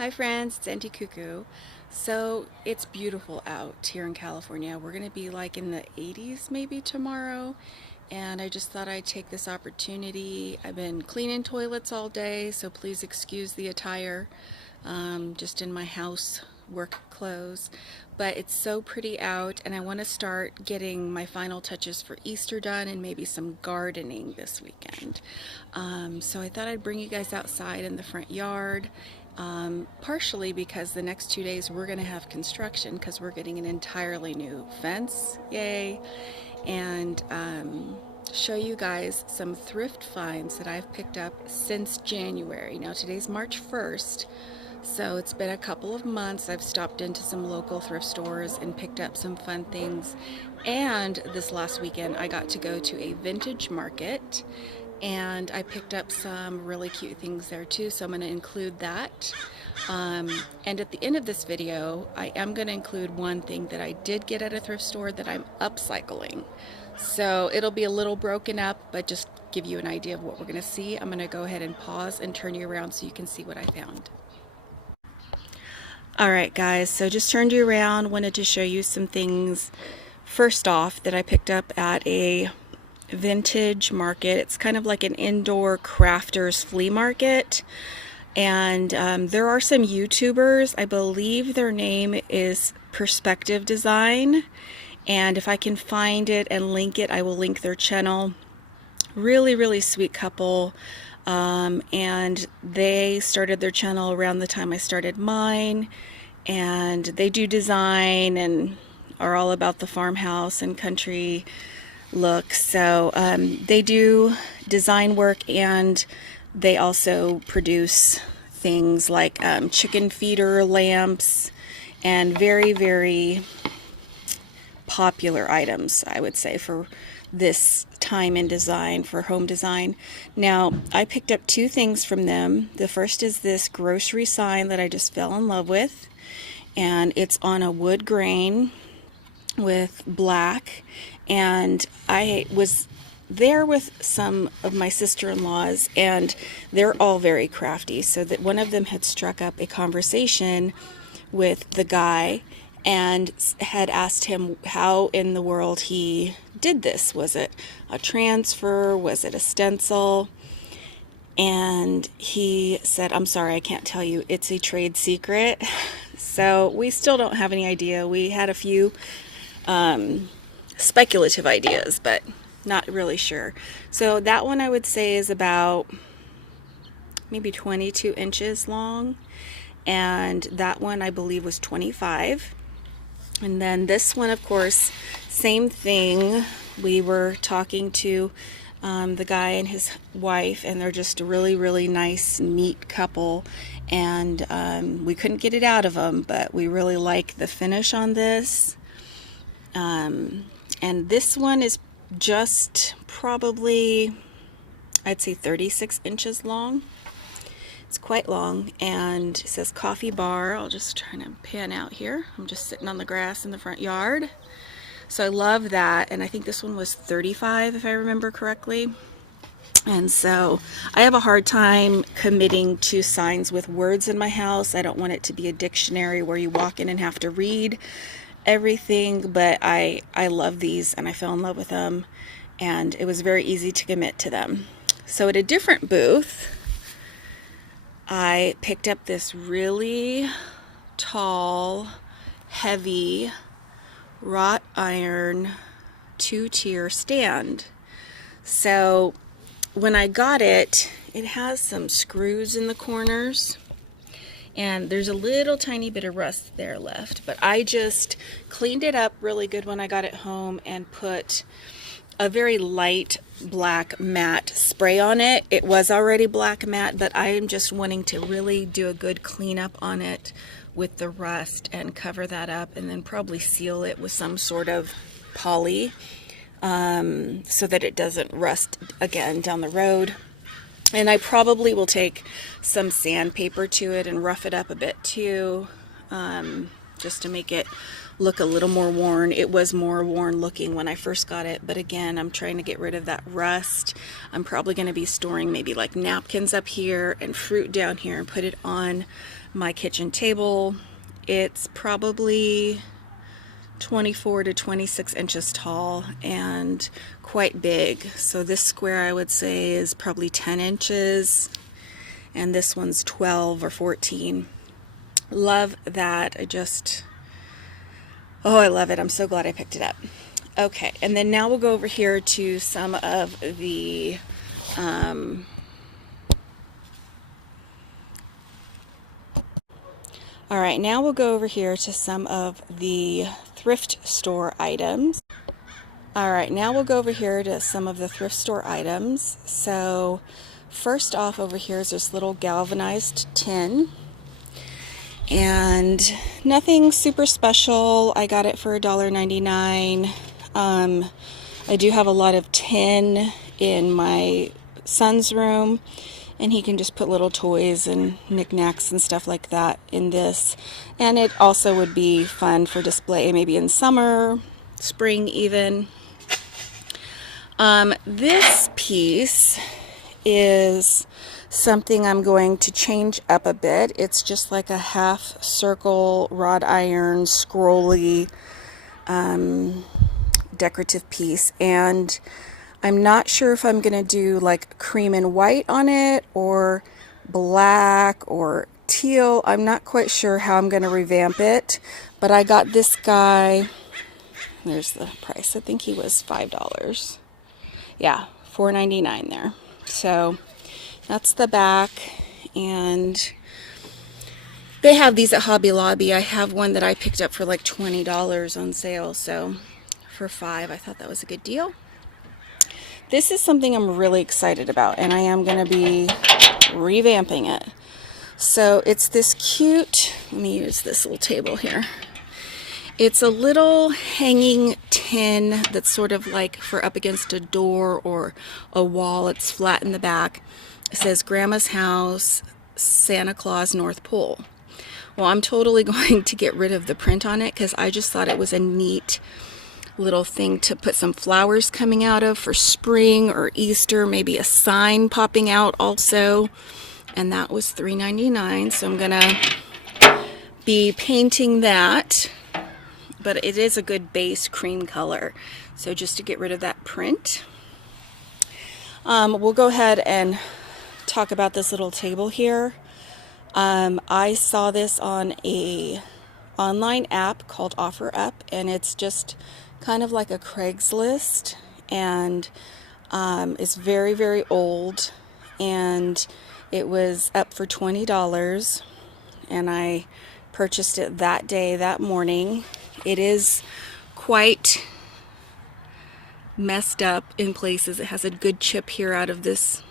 Hi friends, it's Auntie Cuckoo. So it's beautiful out here in California. We're going to be like in the 80s maybe tomorrow. And I just thought I'd take this opportunity. I've been cleaning toilets all day, so please excuse the attire. Just in my house work clothes. But it's so pretty out, and I want to start getting my final touches for Easter done and maybe some gardening this weekend. So I thought I'd bring you guys outside in the front yard. Partially because the next 2 days we're going to have construction because we're getting an entirely new fence, yay, and show you guys some thrift finds that I've picked up since January. Now today's March 1st, so it's been a couple of months. I've stopped into some local thrift stores and picked up some fun things, and this last weekend I got to go to a vintage market and I picked up some really cute things there too, so I'm going to include that. And at the end of this video, I am going to include one thing that I did get at a thrift store that I'm upcycling. So it'll be a little broken up, but just give you an idea of what we're going to see. I'm going to go ahead and pause and turn you around so you can see what I found. Alright guys, so just turned you around, wanted to show you some things first off that I picked up at a vintage market. It's kind of like an indoor crafters flea market, and there are some YouTubers. I believe their name is Perspective Design, and if I can find it and link it, I will link their channel. Really sweet couple, and they started their channel around the time I started mine, and they do design and are all about the farmhouse and country look. So they do design work, and they also produce things like chicken feeder lamps and very popular items, I would say, for this time in design, for home design. Now I picked up two things from them. The first is this grocery sign that I just fell in love with, and it's on a wood grain with black, and I was there with some of my sister-in-laws, and they're all very crafty, so that one of them had struck up a conversation with the guy and had asked him how in the world he did this. Was it a transfer? Was it a stencil? And he said, "I'm sorry, I can't tell you. It's a trade secret." So we still don't have any idea. We had a few speculative ideas, but not really sure. So that one I would say is about maybe 22 inches long, and that one I believe was 25. And then this one, of course, same thing. We were talking to the guy and his wife, and they're just a really nice, neat couple, and we couldn't get it out of them, but we really like the finish on this. And this one is just probably, I'd say 36 inches long. It's quite long, and it says coffee bar. I'll just try to pan out here. I'm just sitting on the grass in the front yard. So I love that, and I think this one was 35 if I remember correctly. And so I have a hard time committing to signs with words in my house. I don't want it to be a dictionary where you walk in and have to read everything, but I love these, and I fell in love with them, and it was very easy to commit to them. So at a different booth, I picked up this really tall, heavy wrought iron 2-tier stand. So when I got it, it has some screws in the corners, and there's a little tiny bit of rust there left, but I just cleaned it up really good when I got it home and put a very light black matte spray on it. It was already black matte, but I am just wanting to really do a good cleanup on it with the rust and cover that up, and then probably seal it with some sort of poly so that it doesn't rust again down the road. And I probably will take some sandpaper to it and rough it up a bit too, just to make it look a little more worn. It was more worn looking when I first got it, but again, I'm trying to get rid of that rust. I'm probably going to be storing maybe like napkins up here and fruit down here and put it on my kitchen table. It's probably 24 to 26 inches tall and quite big. So this square I would say is probably 10 inches and this one's 12 or 14. Love that. Oh, I love it. I'm so glad I picked it up. Okay, and then now we'll go over here to some of the all right, now we'll go over here to some of the thrift store items. All right, now we'll go over here to some of the thrift store items. So first off over here is this little galvanized tin. And nothing super special. I got it for $1.99. I do have a lot of tin in my son's room, and he can just put little toys and knickknacks and stuff like that in this. And it also would be fun for display maybe in summer, spring even. This piece is something I'm going to change up a bit. It's just like a half circle wrought iron scrolly decorative piece, and I'm not sure if I'm gonna do like cream and white on it or black or teal. I'm not quite sure how I'm gonna revamp it, but I got this guy, there's the price, I think he was $5. Yeah, $4.99 there. So that's the back, and they have these at Hobby Lobby. I have one that I picked up for like $20 on sale, so for $5 I thought that was a good deal. This is something I'm really excited about, and I am going to be revamping it. So it's this cute, let me use this little table here. It's a little hanging tin that's sort of like for up against a door or a wall. It's flat in the back. It says Grandma's House, Santa Claus, North Pole. Well, I'm totally going to get rid of the print on it because I just thought it was a neat little thing to put some flowers coming out of for spring or Easter, maybe a sign popping out also. And that was $3.99, so I'm gonna be painting that. But it is a good base cream color, so just to get rid of that print. We'll go ahead and talk about this little table here. I saw this on a online app called OfferUp, and it's just kind of like a Craigslist, and it's very, very old, and it was up for $20, and I purchased it that day, that morning. It is quite messed up in places. It has a good chip here out of this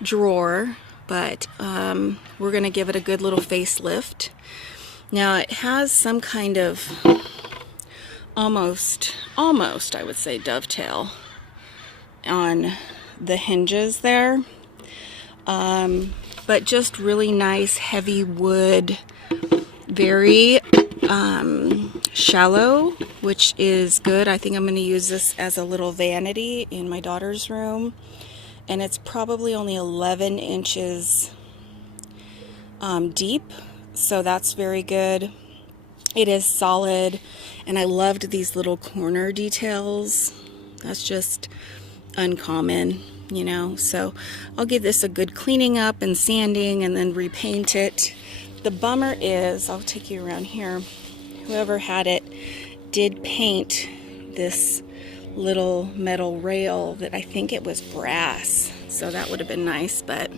drawer, but we're gonna give it a good little facelift. Now it has some kind of almost I would say dovetail on the hinges there, but just really nice heavy wood, very shallow, which is good. I think I'm going to use this as a little vanity in my daughter's room, and it's probably only 11 inches deep, so that's very good. It is solid, and I loved these little corner details. That's just uncommon, you know, so I'll give this a good cleaning up and sanding and then repaint it. The bummer is, I'll take you around here, whoever had it did paint this little metal rail that I think it was brass, so that would have been nice, but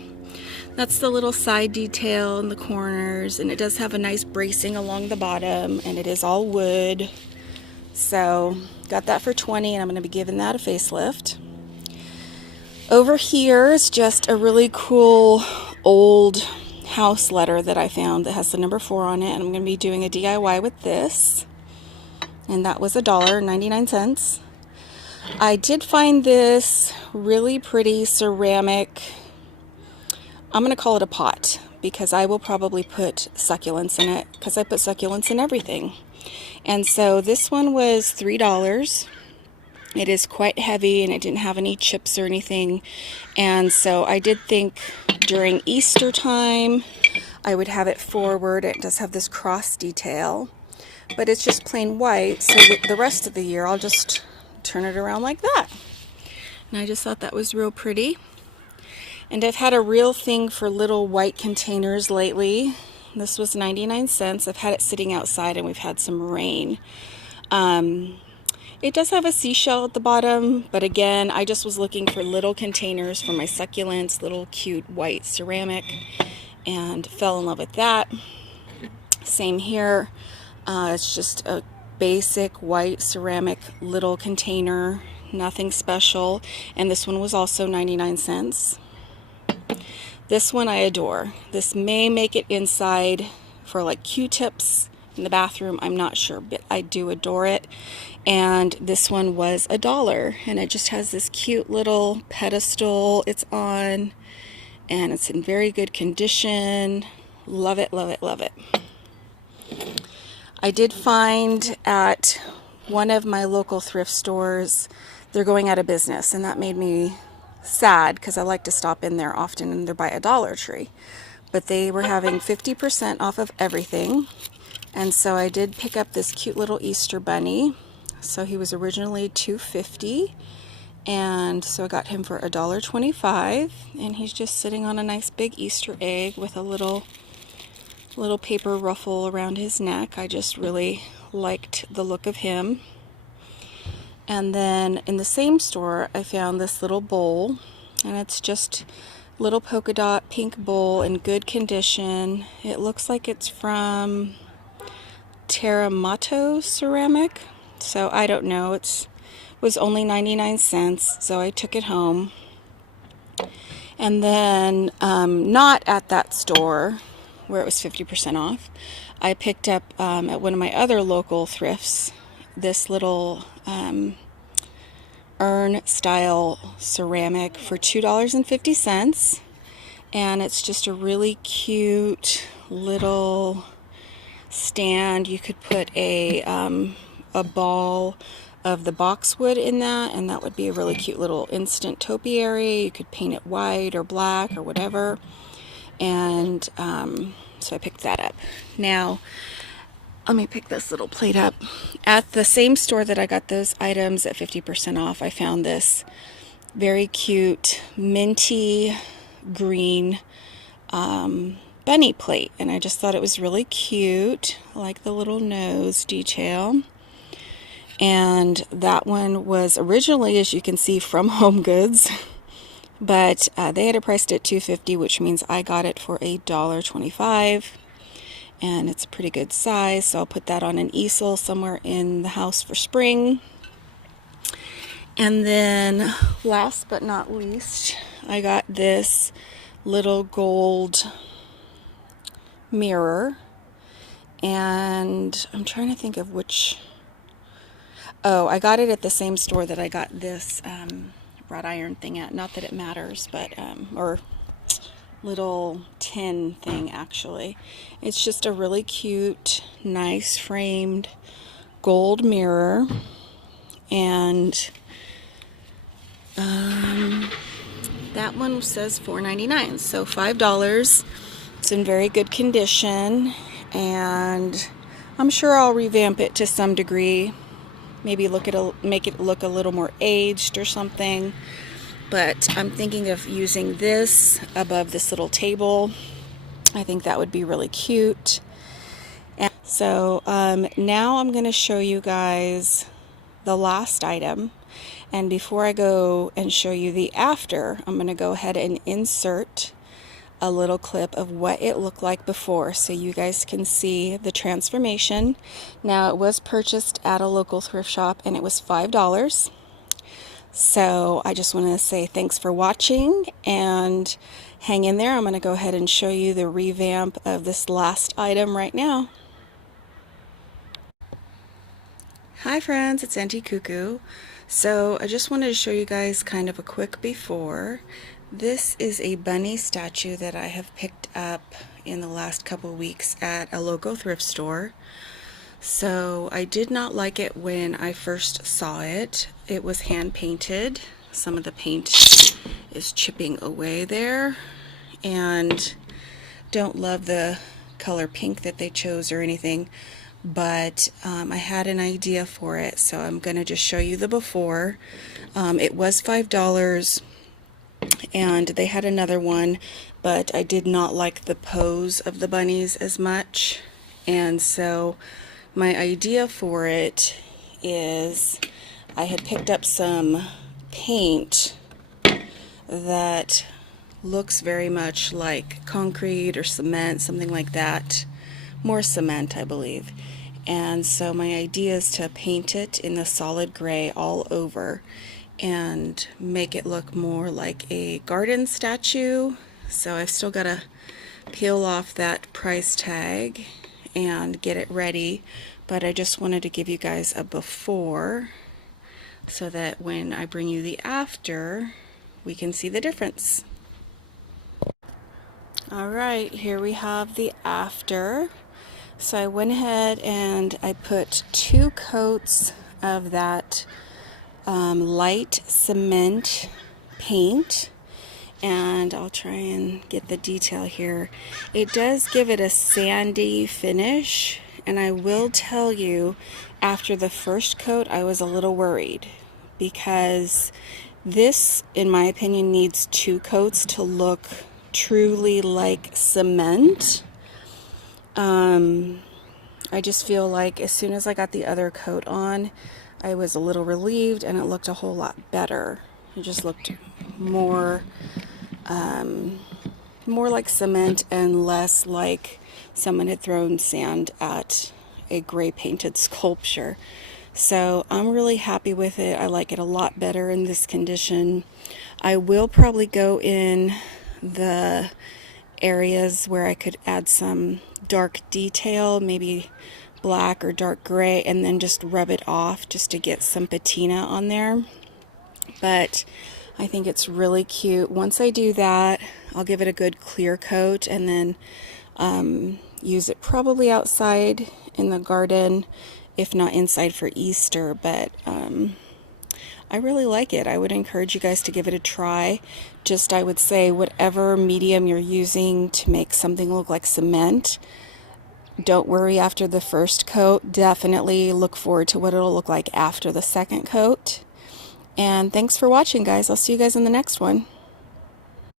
that's the little side detail in the corners, and it does have a nice bracing along the bottom, and it is all wood. So got that for $20, and I'm going to be giving that a facelift. Over here is just a really cool old house letter that I found that has the number 4 on it, and I'm going to be doing a DIY with this, and that was $1.99. I did find this really pretty ceramic, I'm going to call it a pot, because I will probably put succulents in it, because I put succulents in everything. And so this one was $3. It is quite heavy and it didn't have any chips or anything. And so I did think during Easter time I would have it forward. It does have this cross detail, but it's just plain white. So the rest of the year I'll just turn it around like that. And I just thought that was real pretty. And I've had a real thing for little white containers lately. This was 99 cents. I've had it sitting outside and we've had some rain. It does have a seashell at the bottom, but again, I just was looking for little containers for my succulents, little cute white ceramic, and fell in love with that. Same here. It's just a basic white ceramic little container, nothing special. And this one was also 99 cents. This one I adore. This may make it inside for like Q-tips in the bathroom. I'm not sure, but I do adore it. And this one was $1, and it just has this cute little pedestal it's on, and it's in very good condition. Love it, love it, love it. I did find at one of my local thrift stores, they're going out of business, and that made me sad because I like to stop in there often, and they're by a Dollar Tree. But they were having 50% off of everything, and so I did pick up this cute little Easter bunny. So he was originally $2.50, and so I got him for $1.25, and he's just sitting on a nice big Easter egg with a little paper ruffle around his neck. I just really liked the look of him. And then in the same store I found this little bowl, and it's just little polka dot pink bowl in good condition. It looks like it's from Teramato ceramic, so I don't know. It was only 99 cents, so I took it home. And then not at that store where it was 50% off, I picked up at one of my other local thrifts this little urn style ceramic for $2.50, and it's just a really cute little stand. You could put a ball of the boxwood in that, and that would be a really cute little instant topiary. You could paint it white or black or whatever. And so I picked that up. Now let me pick this little plate up. At the same store that I got those items at 50% off, I found this very cute minty green bunny plate, and I just thought it was really cute. I like the little nose detail. And that one was originally, as you can see, from Home Goods, but they had it priced at $2.50, which means I got it for $1.25, and it's a pretty good size, so I'll put that on an easel somewhere in the house for spring. And then last but not least, I got this little gold mirror, and I'm trying to think of which. Oh, I got it at the same store that I got this wrought iron thing at. Not that it matters, but or little tin thing actually. It's just a really cute, nice framed gold mirror, and that one says $4.99, so $5. It's in very good condition, and I'm sure I'll revamp it to some degree. Maybe make it look a little more aged or something. But I'm thinking of using this above this little table. I think that would be really cute. And so now I'm going to show you guys the last item. And before I go and show you the after, I'm going to go ahead and insert a little clip of what it looked like before, so you guys can see the transformation. Now, it was purchased at a local thrift shop, and it was $5. So I just want to say thanks for watching, and hang in there. I'm going to go ahead and show you the revamp of this last item right now. Hi friends, it's Auntie Cuckoo. So I just wanted to show you guys kind of a quick before. This is a bunny statue that I have picked up in the last couple weeks at a local thrift store. So I did not like it when I first saw it. It was hand painted. Some of the paint is chipping away there, and don't love the color pink that they chose or anything, but I had an idea for it, so I'm going to just show you the before. It was $5, and they had another one, but I did not like the pose of the bunnies as much, and so my idea for it is I had picked up some paint that looks very much like concrete or cement, something like that. More cement, I believe. And so my idea is to paint it in the solid gray all over and make it look more like a garden statue. So I've still got to peel off that price tag and get it ready, but I just wanted to give you guys a before so that when I bring you the after, we can see the difference. Alright, here we have the after. So I went ahead and I put 2 coats of that light cement paint, and I'll try and get the detail here. It does give it a sandy finish, and I will tell you, after the first coat I was a little worried, because this, in my opinion, needs 2 coats to look truly like cement. I just feel like as soon as I got the other coat on, I was a little relieved, and it looked a whole lot better. It just looked more like cement and less like someone had thrown sand at a gray painted sculpture. So I'm really happy with it. I like it a lot better in this condition. I will probably go in the areas where I could add some dark detail, maybe black or dark gray, and then just rub it off just to get some patina on there. But I think it's really cute. Once I do that, I'll give it a good clear coat and then use it probably outside in the garden, if not inside for Easter. But I really like it. I would encourage you guys to give it a try. Just, I would say, whatever medium you're using to make something look like cement, don't worry after the first coat. Definitely look forward to what it'll look like after the second coat. And thanks for watching, guys. I'll see you guys in the next one.